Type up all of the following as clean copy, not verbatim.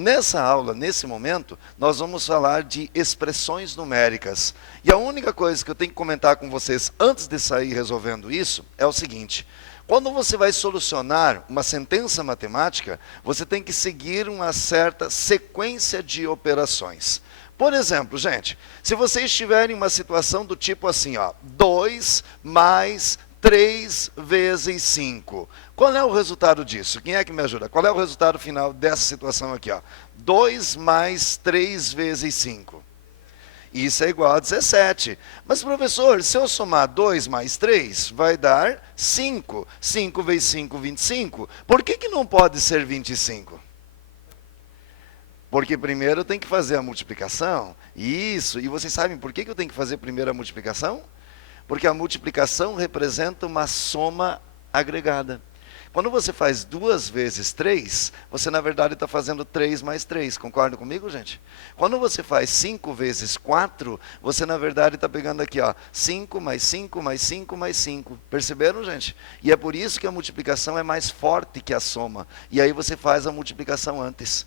Nessa aula, nesse momento, nós vamos falar de expressões numéricas. E a única coisa que eu tenho que comentar com vocês antes de sair resolvendo isso é o seguinte: quando você vai solucionar uma sentença matemática, você tem que seguir uma certa sequência de operações. Por exemplo, gente, se vocês estiverem em uma situação do tipo assim, ó, 2 mais 3 vezes 5. Qual é o resultado disso? Quem é que me ajuda? Qual é o resultado final dessa situação aqui? Ó? 2 mais 3 vezes 5. Isso é igual a 17. Mas, professor, se eu somar 2 mais 3, vai dar 5. 5 vezes 5, 25. Por que não pode ser 25? Porque primeiro tem que fazer a multiplicação. Isso. E vocês sabem por que eu tenho que fazer primeiro a multiplicação? Porque a multiplicação representa uma soma agregada. Quando você faz 2 vezes 3, você na verdade está fazendo 3 mais 3. Concorda comigo, gente? Quando você faz 5 vezes 4, você na verdade está pegando aqui, ó, 5 mais 5 mais 5 mais 5. Perceberam, gente? E é por isso que a multiplicação é mais forte que a soma. E aí você faz a multiplicação antes.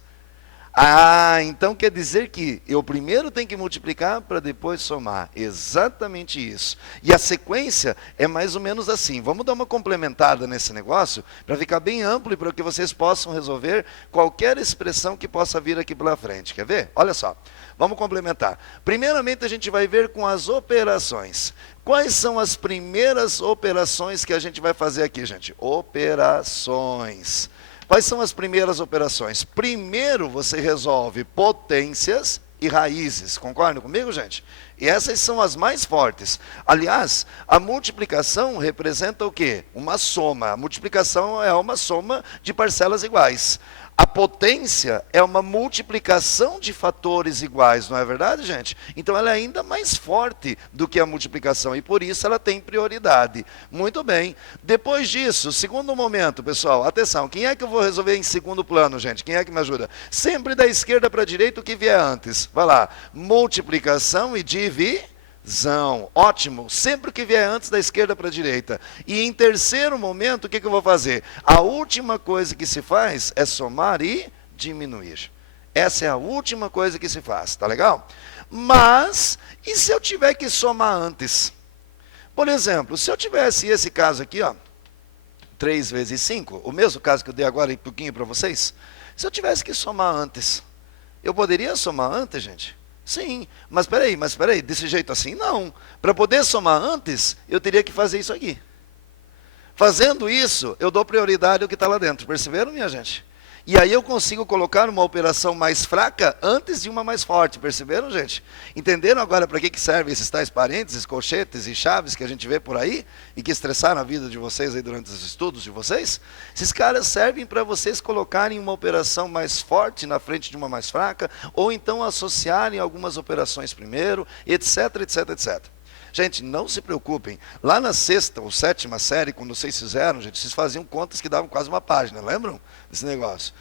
Ah, então quer dizer que eu primeiro tenho que multiplicar para depois somar. Exatamente isso. E a sequência é mais ou menos assim. Vamos dar uma complementada nesse negócio para ficar bem amplo e para que vocês possam resolver qualquer expressão que possa vir aqui pela frente. Quer ver? Olha só. Vamos complementar. Primeiramente a gente vai ver com as operações. Quais são as primeiras operações que a gente vai fazer aqui, gente? Operações. Quais são as primeiras operações? Primeiro você resolve potências e raízes. Concordam comigo, gente? E essas são as mais fortes. Aliás, a multiplicação representa o quê? Uma soma. A multiplicação é uma soma de parcelas iguais. A potência é uma multiplicação de fatores iguais, não é verdade, gente? Então ela é ainda mais forte do que a multiplicação e por isso ela tem prioridade. Muito bem. Depois disso, segundo momento, pessoal, atenção, quem é que eu vou resolver em segundo plano, gente? Quem é que me ajuda? Sempre da esquerda para a direita o que vier antes. Vai lá, multiplicação e divisão. Ótimo, sempre que vier antes da esquerda para a direita. E em terceiro momento, o que eu vou fazer? A última coisa que se faz é somar e diminuir. Essa é a última coisa que se faz, tá legal? Mas, e se eu tiver que somar antes? Por exemplo, se eu tivesse esse caso aqui, ó, 3 vezes 5, o mesmo caso que eu dei agora um pouquinho para vocês, se eu tivesse que somar antes, eu poderia somar antes, gente? Sim, mas espera aí, desse jeito assim? Não. Para poder somar antes, eu teria que fazer isso aqui. Fazendo isso, eu dou prioridade ao que está lá dentro. Perceberam, minha gente? E aí eu consigo colocar uma operação mais fraca antes de uma mais forte. Perceberam, gente? Entenderam agora para que servem esses tais parênteses, colchetes e chaves que a gente vê por aí? E que estressaram a vida de vocês aí durante os estudos de vocês? Esses caras servem para vocês colocarem uma operação mais forte na frente de uma mais fraca, ou então associarem algumas operações primeiro, etc, etc, etc. Gente, não se preocupem. Lá na 6ª ou 7ª série, quando vocês fizeram, gente, vocês faziam contas que davam quase uma página, lembram desse negócio?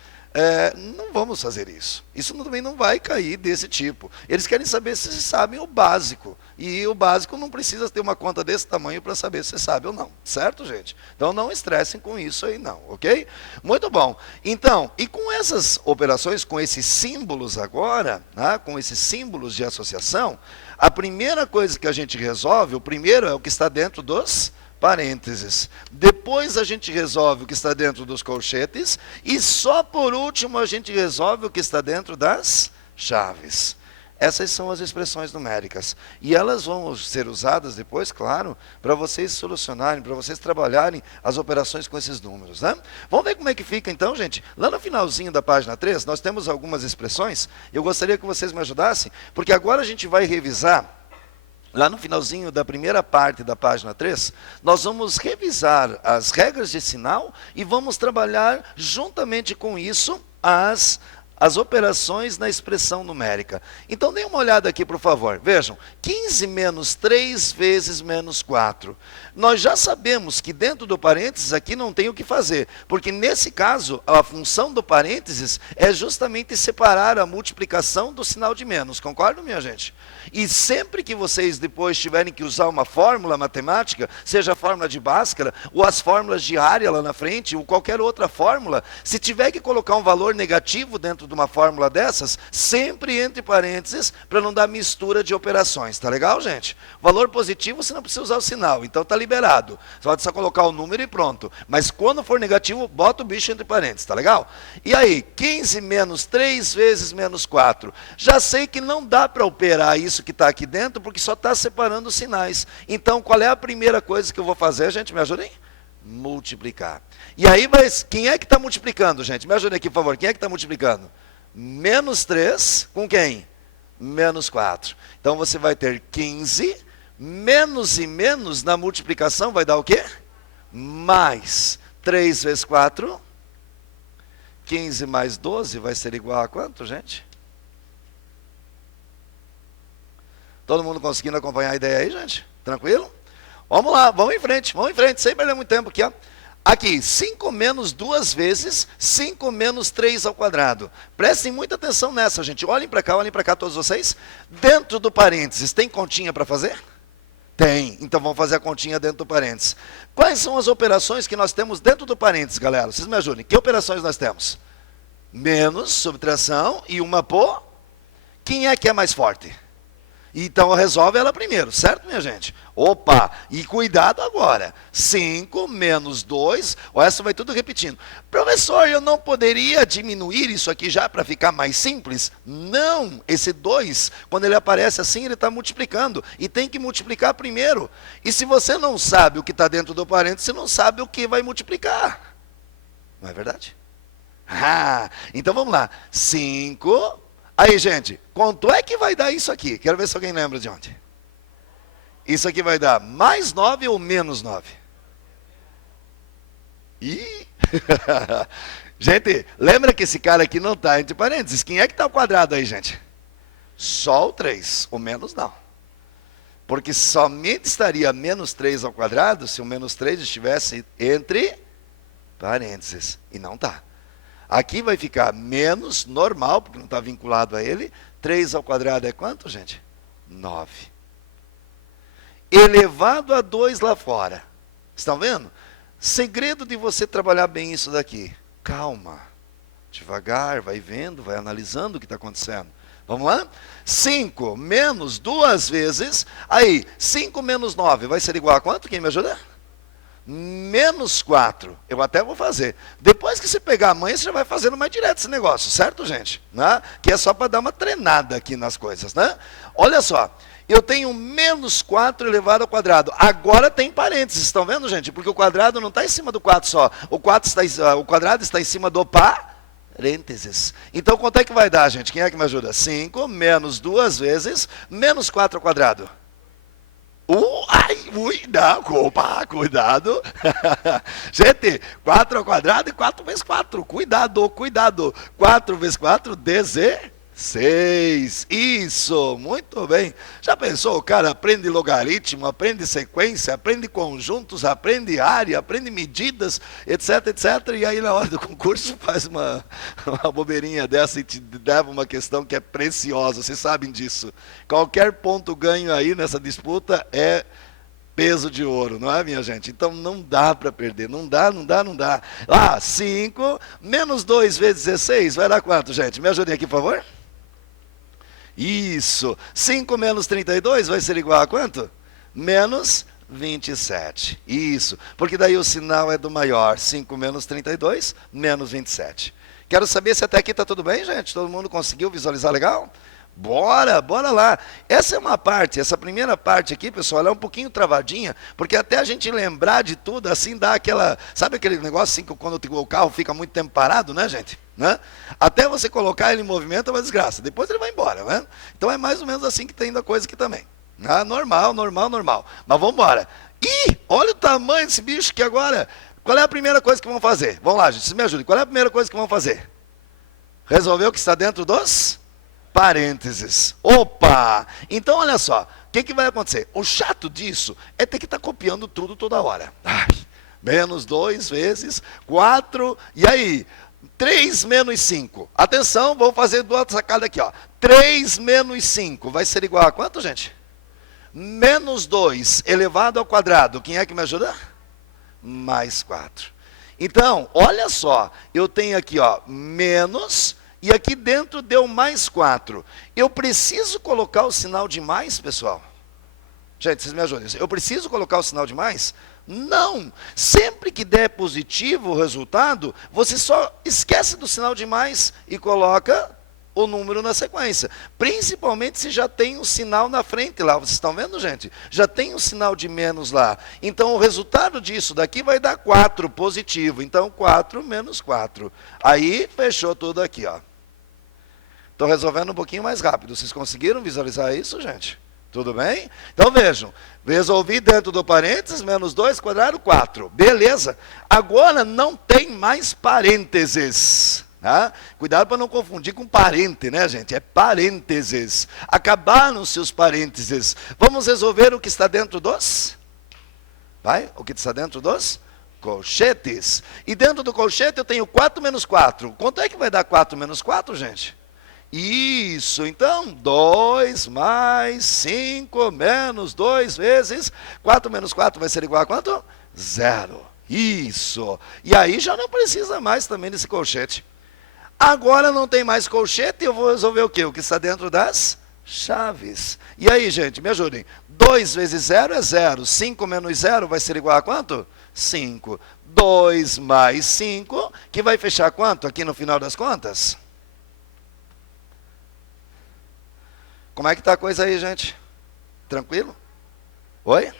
Não vamos fazer isso. Isso também não vai cair desse tipo. Eles querem saber se vocês sabem o básico. E o básico não precisa ter uma conta desse tamanho para saber se você sabe ou não. Certo, gente? Então não estressem com isso aí não, ok? Muito bom. Então, e com essas operações, com esses símbolos agora, né, com esses símbolos de associação, a primeira coisa que a gente resolve, o primeiro é o que está dentro dos parênteses. Depois a gente resolve o que está dentro dos colchetes e só por último a gente resolve o que está dentro das chaves. Essas são as expressões numéricas. E elas vão ser usadas depois, claro, para vocês solucionarem, para vocês trabalharem as operações com esses números, né? Vamos ver como é que fica então, gente? Lá no finalzinho da página 3, nós temos algumas expressões. Eu gostaria que vocês me ajudassem, porque agora a gente vai revisar. Lá no finalzinho da primeira parte da página 3, nós vamos revisar as regras de sinal e vamos trabalhar juntamente com isso as operações na expressão numérica. Então, dêem uma olhada aqui, por favor. Vejam, 15 menos 3 vezes menos 4. Nós já sabemos que dentro do parênteses aqui não tem o que fazer, porque nesse caso, a função do parênteses é justamente separar a multiplicação do sinal de menos. Concordam, minha gente? E sempre que vocês depois tiverem que usar uma fórmula matemática, seja a fórmula de Bhaskara, ou as fórmulas de área lá na frente, ou qualquer outra fórmula, se tiver que colocar um valor negativo dentro de uma fórmula dessas, sempre entre parênteses, para não dar mistura de operações. Tá legal, gente? Valor positivo, você não precisa usar o sinal, então tá liberado. Você pode só colocar o número e pronto. Mas quando for negativo, bota o bicho entre parênteses, tá legal? E aí, 15 menos 3 vezes menos 4. Já sei que não dá para operar isso que está aqui dentro, porque só está separando os sinais. Então, qual é a primeira coisa que eu vou fazer, gente? Me ajudem? Multiplicar. E aí, mas quem é que está multiplicando, gente? Me ajudem aqui, por favor. Quem é que está multiplicando? Menos 3 com quem? Menos 4. Então, você vai ter 15, menos e menos na multiplicação vai dar o quê? Mais 3 vezes 4. 15 mais 12 vai ser igual a quanto, gente? Todo mundo conseguindo acompanhar a ideia aí, gente? Tranquilo? Vamos lá, vamos em frente, sem perder muito tempo aqui, ó. Aqui, 5 menos 2 vezes 5 menos 3 ao quadrado. Prestem muita atenção nessa, gente. Olhem para cá todos vocês. Dentro do parênteses, tem continha para fazer? Tem. Então vamos fazer a continha dentro do parênteses. Quais são as operações que nós temos dentro do parênteses, galera? Vocês me ajudem. Que operações nós temos? Menos, subtração e uma por... Quem é que é mais forte? Então resolve ela primeiro, certo, minha gente? Opa, e cuidado agora. 5 menos 2, essa vai tudo repetindo. Professor, eu não poderia diminuir isso aqui já para ficar mais simples? Não, esse 2, quando ele aparece assim, ele está multiplicando. E tem que multiplicar primeiro. E se você não sabe o que está dentro do parênteses, você não sabe o que vai multiplicar. Não é verdade? Então vamos lá. 5... Aí, gente, quanto é que vai dar isso aqui? Quero ver se alguém lembra de onde. Isso aqui vai dar mais 9 ou menos 9? Ih! Gente, lembra que esse cara aqui não está entre parênteses. Quem é que está ao quadrado aí, gente? Só o 3, o menos não. Porque somente estaria menos 3 ao quadrado se o menos 3 estivesse entre parênteses. E não está. Aqui vai ficar menos normal, porque não está vinculado a ele. 3 ao quadrado é quanto, gente? 9. Elevado a 2 lá fora. Estão vendo? Segredo de você trabalhar bem isso daqui. Calma. Devagar, vai vendo, vai analisando o que está acontecendo. Vamos lá? 5 menos 2 vezes. Aí, 5 menos 9 vai ser igual a quanto? Quem me ajuda? Menos 4, eu até vou fazer. Depois que você pegar a manha, você já vai fazendo mais direto esse negócio, certo, gente? Né? Que é só para dar uma treinada aqui nas coisas, né? Olha só, eu tenho menos 4 elevado ao quadrado. Agora tem parênteses, estão vendo, gente? Porque o quadrado não está em cima do 4 só. O quadrado está em cima do parênteses. Então, quanto é que vai dar, gente? Quem é que me ajuda? 5 menos 2 vezes menos 4 ao quadrado. Cuidado. Gente, 4 ao quadrado e 4 vezes 4. Cuidado. 4 vezes 4, 16. Isso, muito bem. Já pensou, o cara aprende logaritmo, aprende sequência, aprende conjuntos, aprende área, aprende medidas, etc. E aí na hora do concurso faz uma bobeirinha dessa e te leva uma questão que é preciosa, vocês sabem disso. Qualquer ponto ganho aí nessa disputa é peso de ouro, não é, minha gente? Então não dá para perder, não dá. 5 menos 2 vezes 16, vai dar quanto, gente? Me ajudem aqui, por favor. Isso, 5 menos 32 vai ser igual a quanto? Menos 27, isso, porque daí o sinal é do maior, 5 menos 32, menos 27. Quero saber se até aqui está tudo bem, gente? Todo mundo conseguiu visualizar legal? Bora lá. Essa é uma parte, essa primeira parte aqui, pessoal, ela é um pouquinho travadinha, porque até a gente lembrar de tudo, assim, dá aquela, sabe aquele negócio assim, que quando o carro fica muito tempo parado, né, gente? Né? Até você colocar ele em movimento é uma desgraça, depois ele vai embora, né? Então é mais ou menos assim que está indo a coisa aqui também. Normal. Mas vamos embora. Ih, olha o tamanho desse bicho que agora, qual é a primeira coisa que vão fazer? Vamos lá, gente, vocês me ajudem. Qual é a primeira coisa que vão fazer? Resolver o que está dentro dos parênteses. Opa! Então, olha só, o que vai acontecer? O chato disso é ter que estar copiando tudo toda hora. Menos 2 vezes 4, e aí? 3 menos 5. Atenção, vou fazer duas sacadas aqui, ó. 3 menos 5 vai ser igual a quanto, gente? Menos 2 elevado ao quadrado. Quem é que me ajuda? Mais 4. Então, olha só, eu tenho aqui, ó, menos... E aqui dentro deu mais 4. Eu preciso colocar o sinal de mais, pessoal? Gente, vocês me ajudem. Eu preciso colocar o sinal de mais? Não. Sempre que der positivo o resultado, você só esquece do sinal de mais e coloca o número na sequência. Principalmente se já tem um sinal na frente lá. Vocês estão vendo, gente? Já tem um sinal de menos lá. Então, o resultado disso daqui vai dar 4 positivo. Então, 4 menos 4. Aí, fechou tudo aqui, ó. Estou resolvendo um pouquinho mais rápido. Vocês conseguiram visualizar isso, gente? Tudo bem? Então, vejam. Resolvi dentro do parênteses, menos 2 quadrado, 4. Beleza. Agora, não tem mais parênteses. Tá? Cuidado para não confundir com parente, né, gente? É parênteses. Acabaram-se os parênteses. Vamos resolver o que está dentro dos? Vai? O que está dentro dos? Colchetes. E dentro do colchete eu tenho 4 menos 4. Quanto é que vai dar 4 menos 4, gente? Isso, então, 2 mais 5 menos 2 vezes 4 menos 4 vai ser igual a quanto? 0. Isso. E aí já não precisa mais também desse colchete. Agora não tem mais colchete e eu vou resolver o quê? O que está dentro das chaves. E aí, gente, me ajudem. 2 vezes 0 é 0. 5 menos 0 vai ser igual a quanto? 5. 2 mais 5, que vai fechar quanto aqui no final das contas? Como é que está a coisa aí, gente? Tranquilo? Oi?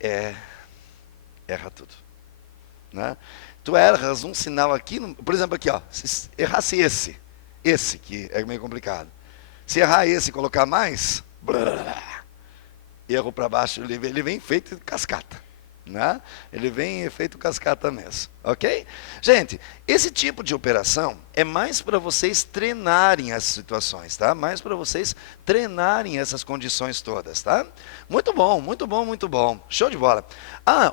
Erra tudo. Né? Tu erras um sinal aqui, por exemplo aqui, ó, se errasse esse que é meio complicado. Se errar esse e colocar mais, erro para baixo, ele vem feito de cascata. Né? Ele vem feito cascata mesmo, ok? Gente, esse tipo de operação é mais para vocês treinarem essas situações, tá? Mais para vocês treinarem essas condições todas, tá? Muito bom, muito bom, muito bom. Show de bola.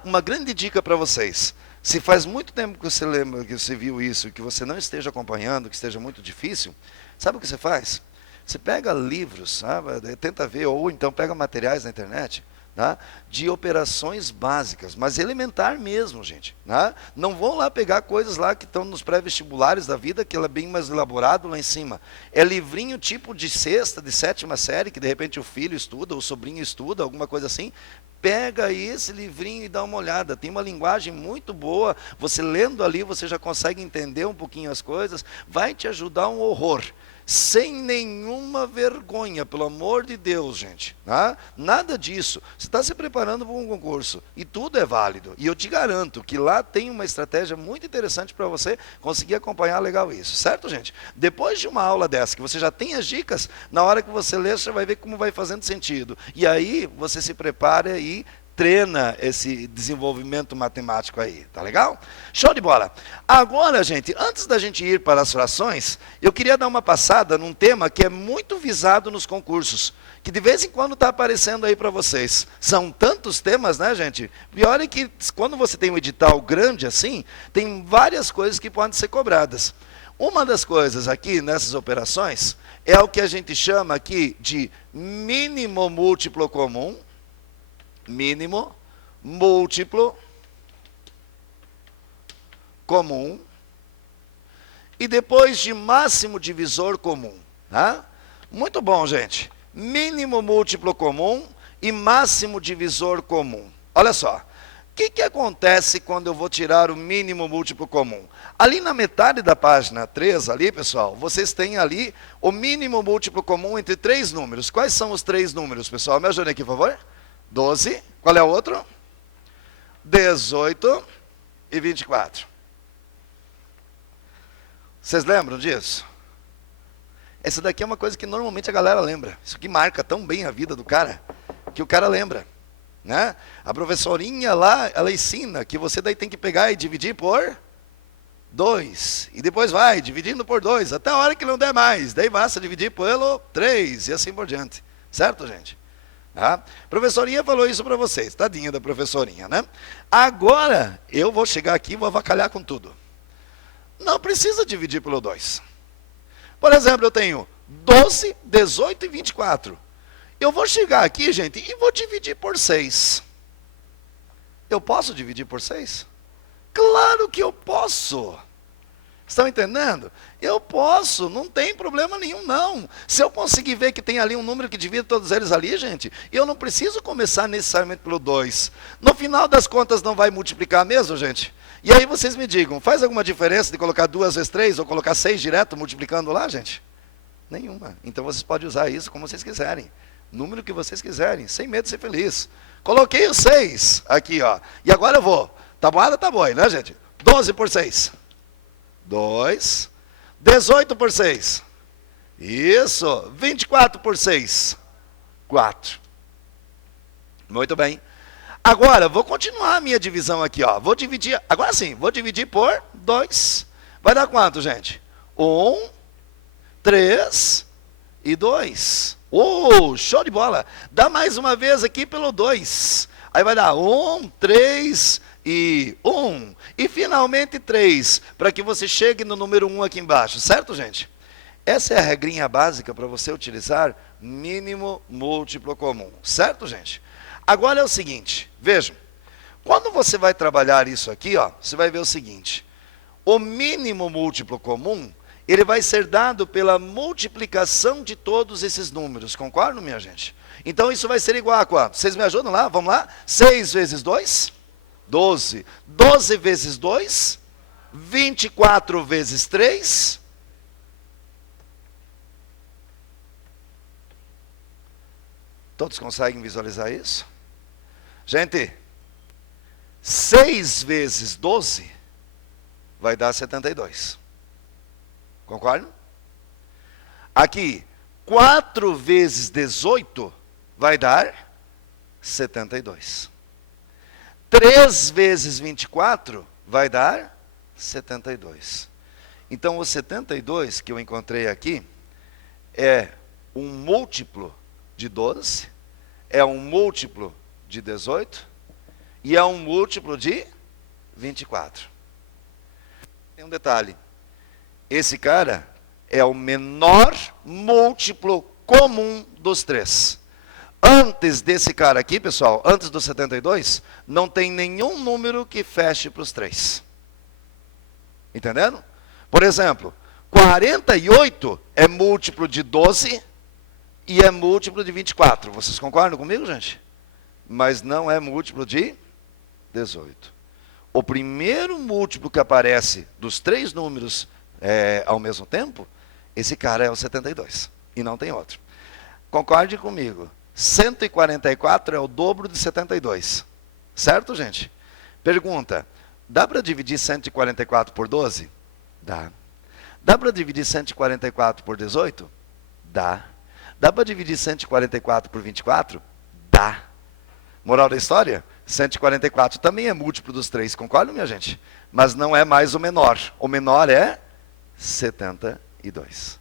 Uma grande dica para vocês. Se faz muito tempo que você lembra, que você viu isso, que você não esteja acompanhando, que esteja muito difícil, sabe o que você faz? Você pega livros, sabe? Tenta ver, ou então pega materiais na internet, tá? De operações básicas, mas elementar mesmo, gente. Tá? Não vão lá pegar coisas lá que estão nos pré-vestibulares da vida, que ela é bem mais elaborado lá em cima. É livrinho tipo de sexta, de sétima série, que de repente o filho estuda, o sobrinho estuda, alguma coisa assim. Pega esse livrinho e dá uma olhada. Tem uma linguagem muito boa. Você lendo ali, você já consegue entender um pouquinho as coisas. Vai te ajudar um horror. Sem nenhuma vergonha, pelo amor de Deus, gente. Tá? Nada disso. Você está se preparando para um concurso e tudo é válido. E eu te garanto que lá tem uma estratégia muito interessante para você conseguir acompanhar legal isso. Certo, gente? Depois de uma aula dessa, que você já tem as dicas, na hora que você lê, você vai ver como vai fazendo sentido. E aí você se prepara e treina esse desenvolvimento matemático aí, tá legal? Show de bola! Agora, gente, antes da gente ir para as frações, eu queria dar uma passada num tema que é muito visado nos concursos, que de vez em quando está aparecendo aí para vocês. São tantos temas, né, gente? E olha que quando você tem um edital grande assim, tem várias coisas que podem ser cobradas. Uma das coisas aqui nessas operações é o que a gente chama aqui de mínimo múltiplo comum, mínimo, múltiplo, comum, e depois de máximo divisor comum. Tá? Muito bom, gente. Mínimo múltiplo comum e máximo divisor comum. Olha só, o que acontece quando eu vou tirar o mínimo múltiplo comum? Ali na metade da página 3, ali, pessoal, vocês têm ali o mínimo múltiplo comum entre 3 números. Quais são os 3 números, pessoal? Me ajudem aqui, por favor. 12, qual é o outro? 18 e 24. Vocês lembram disso? Essa daqui é uma coisa que normalmente a galera lembra. Isso aqui marca tão bem a vida do cara, que o cara lembra. Né? A professorinha lá, ela ensina que você daí tem que pegar e dividir por 2. E depois vai dividindo por 2, até a hora que não der mais. Daí basta dividir pelo 3 e assim por diante. Certo, gente? Tá? Professorinha falou isso para vocês, tadinha da professorinha, né? Agora, eu vou chegar aqui e vou avacalhar com tudo. Não precisa dividir pelo 2. Por exemplo, eu tenho 12, 18 e 24. Eu vou chegar aqui, gente, e vou dividir por 6. Eu posso dividir por 6? Claro que eu posso. Estão entendendo? Eu posso, não tem problema nenhum não. Se eu conseguir ver que tem ali um número que divide todos eles ali, gente, eu não preciso começar necessariamente pelo 2. No final das contas não vai multiplicar mesmo, gente? E aí vocês me digam, faz alguma diferença de colocar 2 vezes 3 ou colocar 6 direto multiplicando lá, gente? Nenhuma. Então vocês podem usar isso como vocês quiserem. Número que vocês quiserem, sem medo de ser feliz. Coloquei o 6 aqui, ó. E agora eu vou. Tabuada tá boi, né, gente? 12 por 6. 2. 18 por 6. Isso. 24 por 6. 4. Muito bem. Agora, vou continuar a minha divisão aqui, ó. Vou dividir, agora sim, vou dividir por 2. Vai dar quanto, gente? 1, 3 e 2. Show de bola. Dá mais uma vez aqui pelo 2. Aí vai dar 1, 3 e 1. E finalmente 3, para que você chegue no número 1 aqui embaixo. Certo, gente? Essa é a regrinha básica para você utilizar mínimo múltiplo comum. Certo, gente? Agora é o seguinte, vejam. Quando você vai trabalhar isso aqui, ó, você vai ver o seguinte. O mínimo múltiplo comum, ele vai ser dado pela multiplicação de todos esses números. Concordam, minha gente? Então isso vai ser igual a quanto? Vocês me ajudam lá? Vamos lá? 6 vezes 2? 12. 12 vezes 2? 24 vezes 3? Todos conseguem visualizar isso? Gente, 6 vezes 12 vai dar 72. Concordam? Aqui, 4 vezes 18 vai dar 72. 3 vezes 24 vai dar 72. Então, o 72 que eu encontrei aqui é um múltiplo de 12, é um múltiplo de 18 e é um múltiplo de 24. Tem um detalhe. Esse cara é o menor múltiplo comum dos 3. Antes desse cara aqui, pessoal, antes do 72, não tem nenhum número que feche para os 3. Entendendo? Por exemplo, 48 é múltiplo de 12 e é múltiplo de 24. Vocês concordam comigo, gente? Mas não é múltiplo de 18. O primeiro múltiplo que aparece dos 3 números ao mesmo tempo, esse cara é o 72. E não tem outro. Concorde comigo. 144 é o dobro de 72. Certo, gente? Pergunta. Dá para dividir 144 por 12? Dá. Dá para dividir 144 por 18? Dá. Dá para dividir 144 por 24? Dá. Moral da história? 144 também é múltiplo dos 3, concordam, minha gente? Mas não é mais o menor. O menor é 72.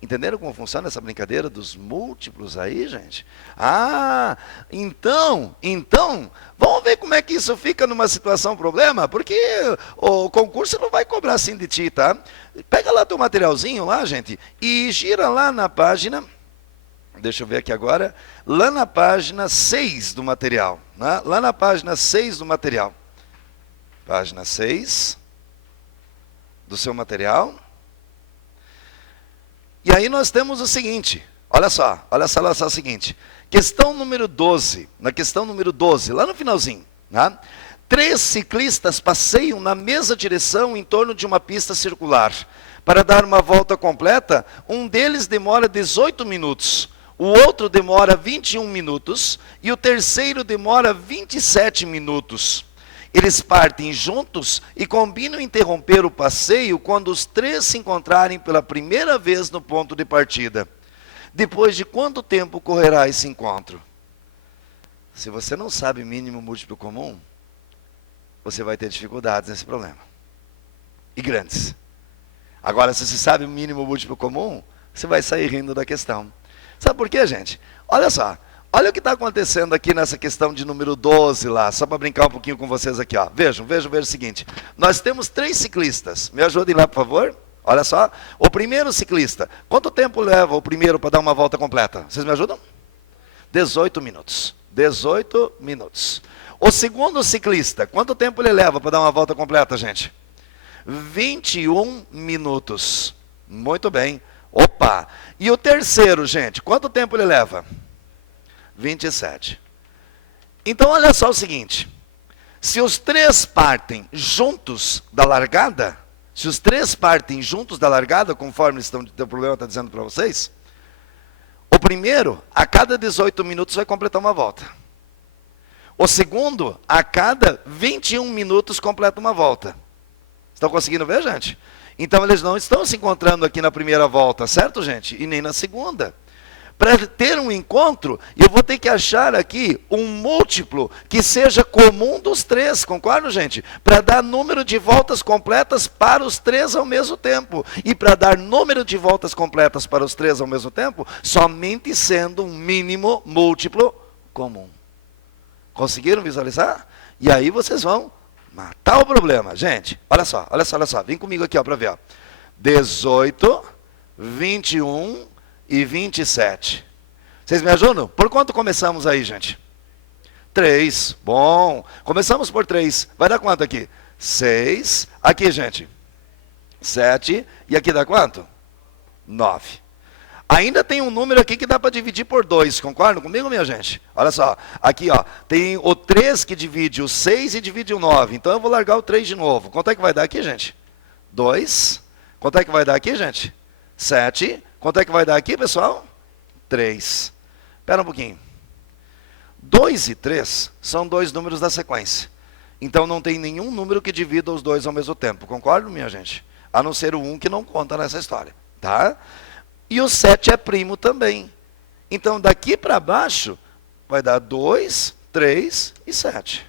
Entenderam como funciona essa brincadeira dos múltiplos aí, gente? Então, vamos ver como é que isso fica numa situação problema, porque o concurso não vai cobrar assim de ti, tá? Pega lá teu materialzinho lá, gente, e gira lá na página, deixa eu ver aqui agora, lá na página 6 do material, né? Lá na página 6 do material. Página 6 do seu material. E aí nós temos o seguinte, olha só o seguinte, questão número 12, na questão número 12, lá no finalzinho, né? 3 ciclistas passeiam na mesma direção em torno de uma pista circular. Para dar uma volta completa, um deles demora 18 minutos, o outro demora 21 minutos e o terceiro demora 27 minutos. Eles partem juntos e combinam interromper o passeio quando os 3 se encontrarem pela primeira vez no ponto de partida. Depois de quanto tempo correrá esse encontro? Se você não sabe mínimo múltiplo comum, você vai ter dificuldades nesse problema. E grandes. Agora, se você sabe o mínimo múltiplo comum, você vai sair rindo da questão. Sabe por quê, gente? Olha só. Olha o que está acontecendo aqui nessa questão de número 12 lá, só para brincar um pouquinho com vocês aqui, ó. Vejam o seguinte, nós temos 3 ciclistas, me ajudem lá por favor, olha só, o primeiro ciclista, quanto tempo leva o primeiro para dar uma volta completa? Vocês me ajudam? 18 minutos, 18 minutos. O segundo ciclista, quanto tempo ele leva para dar uma volta completa, gente? 21 minutos. Muito bem. Opa! E o terceiro, gente, quanto tempo ele leva? 27. Então, olha só o seguinte. Se os três partem juntos da largada, conforme o problema está dizendo para vocês, o primeiro, a cada 18 minutos, vai completar uma volta. O segundo, a cada 21 minutos, completa uma volta. Estão conseguindo ver, gente? Então, eles não estão se encontrando aqui na primeira volta, certo, gente? E nem na segunda. Para ter um encontro, eu vou ter que achar aqui um múltiplo que seja comum dos três, concorda, gente? Para dar número de voltas completas para os três ao mesmo tempo. E para dar número de voltas completas para os três ao mesmo tempo, somente sendo um mínimo múltiplo comum. Conseguiram visualizar? E aí vocês vão matar o problema. Gente, olha só. Vem comigo aqui para ver. Ó. 18, 21 e 27. Vocês me ajudam? Por quanto começamos aí, gente? 3. Bom. Começamos por 3. Vai dar quanto aqui? 6. Aqui, gente. 7. E aqui dá quanto? 9. Ainda tem um número aqui que dá para dividir por 2. Concordam comigo, minha gente? Olha só. Aqui, ó. Tem o 3 que divide o 6 e divide o 9. Então eu vou largar o 3 de novo. Quanto é que vai dar aqui, gente? 2. Quanto é que vai dar aqui, gente? 7. Quanto é que vai dar aqui, pessoal? 3. Espera um pouquinho. 2 e 3 são dois números da sequência. Então não tem nenhum número que divida os dois ao mesmo tempo. Concordam, minha gente? A não ser o 1 que não conta nessa história. Tá? E o 7 é primo também. Então daqui para baixo vai dar 2, 3 e 7.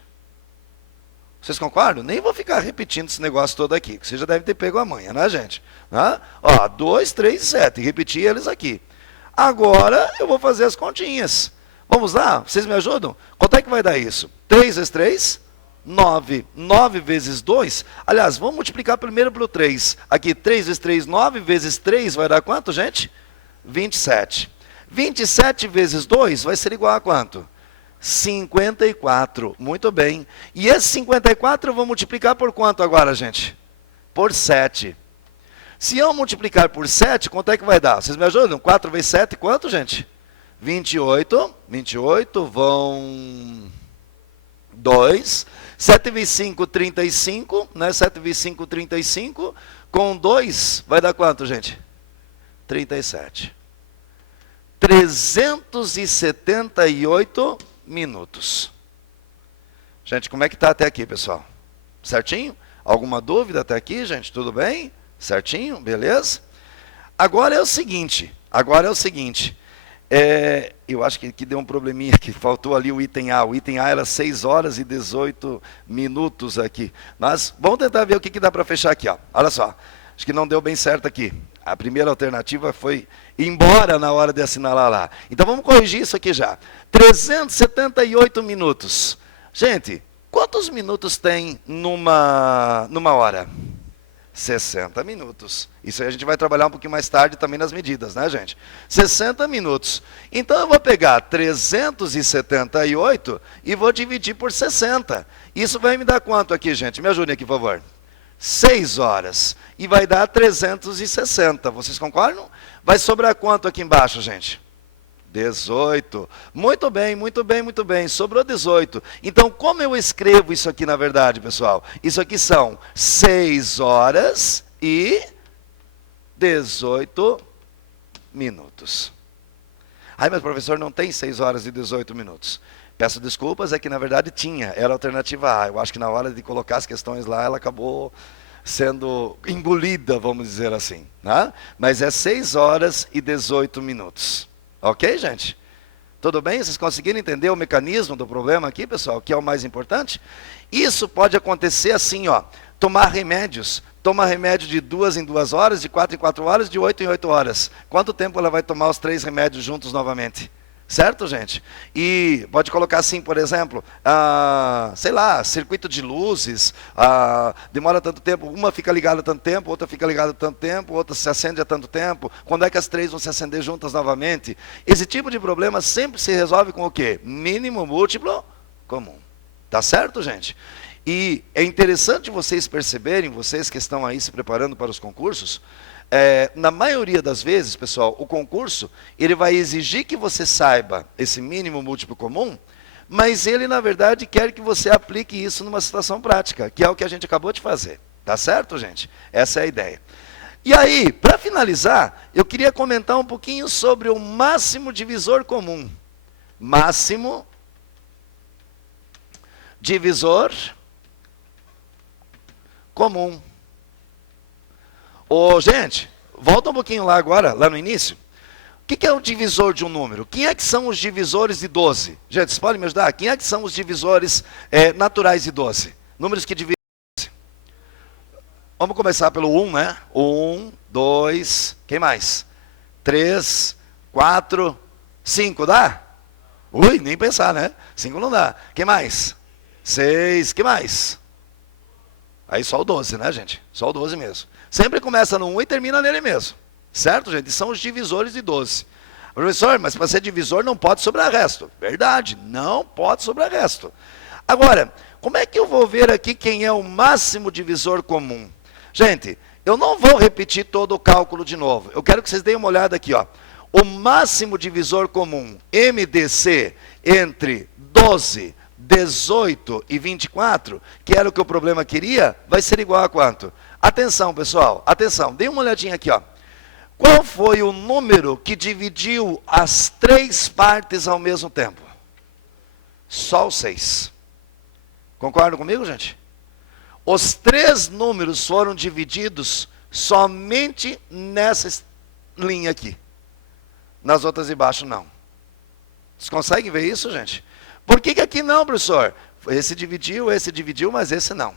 Vocês concordam? Nem vou ficar repetindo esse negócio todo aqui, que você já deve ter pego a manha, né, gente? Ó, 2, 3 e 7. Repetir eles aqui. Agora eu vou fazer as continhas. Vamos lá? Vocês me ajudam? Quanto é que vai dar isso? 3 vezes 3? 9. 9 vezes 2? Aliás, vamos multiplicar primeiro pelo 3. Aqui, 3 vezes 3, 9 vezes 3 vai dar quanto, gente? 27. 27 vezes 2 vai ser igual a quanto? 54. Muito bem. E esse 54 eu vou multiplicar por quanto agora, gente? Por 7. Se eu multiplicar por 7, quanto é que vai dar? Vocês me ajudam? 4 vezes 7, quanto, gente? 28. 28 vão 2. 7 vezes 5, 35. Né? 7 vezes 5, 35. Com 2, vai dar quanto, gente? 37. 378 minutos. Gente, como é que está até aqui, pessoal? Certinho? Alguma dúvida até aqui, gente? Tudo bem? Certinho? Beleza? Agora é o seguinte. Eu acho que deu um probleminha, que faltou ali o item A. O item A era 6 horas e 18 minutos aqui. Mas vamos tentar ver o que dá para fechar aqui. Ó. Olha só. Acho que não deu bem certo aqui. A primeira alternativa foi embora na hora de assinalar lá. Então vamos corrigir isso aqui já. 378 minutos. Gente, quantos minutos tem numa hora? 60 minutos. Isso aí a gente vai trabalhar um pouquinho mais tarde também nas medidas, né, gente? 60 minutos. Então eu vou pegar 378 e vou dividir por 60. Isso vai me dar quanto aqui, gente? Me ajudem aqui, por favor. 6 horas. E vai dar 360. Vocês concordam? Vai sobrar quanto aqui embaixo, gente? 18. Muito bem. Sobrou 18. Então, como eu escrevo isso aqui na verdade, pessoal? Isso aqui são 6 horas e 18 minutos. Ai, mas professor, não tem 6 horas e 18 minutos. Peço desculpas, é que na verdade tinha, era a alternativa A. Eu acho que na hora de colocar as questões lá, ela acabou sendo engolida, vamos dizer assim. Né? Mas é 6 horas e 18 minutos. Ok, gente? Tudo bem? Vocês conseguiram entender o mecanismo do problema aqui, pessoal? Que é o mais importante? Isso pode acontecer assim, ó. Tomar remédios. Toma remédio de 2 em 2 horas, de 4 em 4 horas, de 8 em 8 horas. Quanto tempo ela vai tomar os 3 remédios juntos novamente? Certo, gente? E pode colocar assim, por exemplo, sei lá, circuito de luzes, demora tanto tempo, uma fica ligada tanto tempo, outra fica ligada tanto tempo, outra se acende há tanto tempo, quando é que as 3 vão se acender juntas novamente? Esse tipo de problema sempre se resolve com o quê? Mínimo múltiplo comum. Tá certo, gente? E é interessante vocês perceberem, vocês que estão aí se preparando para os concursos, na maioria das vezes, pessoal, o concurso, ele vai exigir que você saiba esse mínimo múltiplo comum, mas ele, na verdade, quer que você aplique isso numa situação prática, que é o que a gente acabou de fazer. Tá certo, gente? Essa é a ideia. E aí, para finalizar, eu queria comentar um pouquinho sobre o máximo divisor comum. Máximo divisor comum. Gente, volta um pouquinho lá agora, lá no início. O que é o divisor de um número? Quem é que são os divisores de 12? Gente, vocês podem me ajudar? Quem é que são os divisores naturais de 12? Números que dividem. Vamos começar pelo 1, né? 1, 2, quem mais? 3, 4, 5, dá? Ui, nem pensar, né? 5 não dá. Quem mais? 6, que mais? Aí só o 12, né, gente? Só o 12 mesmo. Sempre começa no 1 e termina nele mesmo. Certo, gente? São os divisores de 12. Professor, mas para ser divisor não pode sobrar resto. Verdade, não pode sobrar resto. Agora, como é que eu vou ver aqui quem é o máximo divisor comum? Gente, eu não vou repetir todo o cálculo de novo. Eu quero que vocês deem uma olhada aqui, ó. O máximo divisor comum, MDC, entre 12, 18 e 24, que era o que o problema queria, vai ser igual a quanto? Atenção, pessoal, atenção, dê uma olhadinha aqui, ó. Qual foi o número que dividiu as 3 partes ao mesmo tempo? Só o 6. Concordam comigo, gente? Os 3 números foram divididos somente nessa linha aqui. Nas outras de baixo, não. Vocês conseguem ver isso, gente? Por que aqui não, professor? Esse dividiu, mas esse não.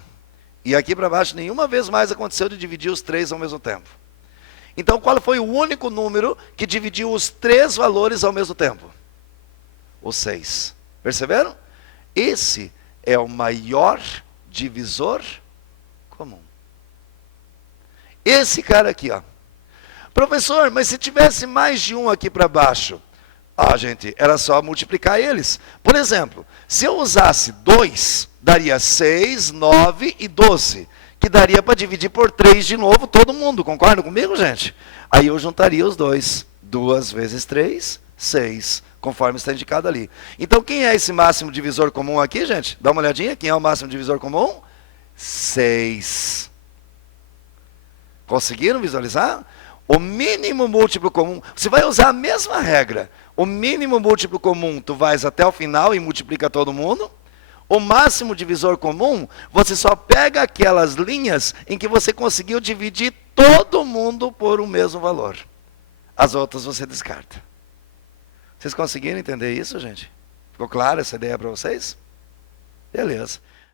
E aqui para baixo, nenhuma vez mais aconteceu de dividir os 3 ao mesmo tempo. Então, qual foi o único número que dividiu os 3 valores ao mesmo tempo? O 6. Perceberam? Esse é o maior divisor comum. Esse cara aqui, ó. Professor, mas se tivesse mais de um aqui para baixo? Gente, era só multiplicar eles. Por exemplo, se eu usasse 2, daria 6, 9 e 12. Que daria para dividir por 3 de novo todo mundo. Concordam comigo, gente? Aí eu juntaria os dois. 2 vezes 3, 6. Conforme está indicado ali. Então, quem é esse máximo divisor comum aqui, gente? Dá uma olhadinha. Quem é o máximo divisor comum? 6. Conseguiram visualizar? O mínimo múltiplo comum. Você vai usar a mesma regra. O mínimo múltiplo comum, tu vais até o final e multiplica todo mundo. O máximo divisor comum, você só pega aquelas linhas em que você conseguiu dividir todo mundo por um mesmo valor. As outras você descarta. Vocês conseguiram entender isso, gente? Ficou clara essa ideia para vocês? Beleza.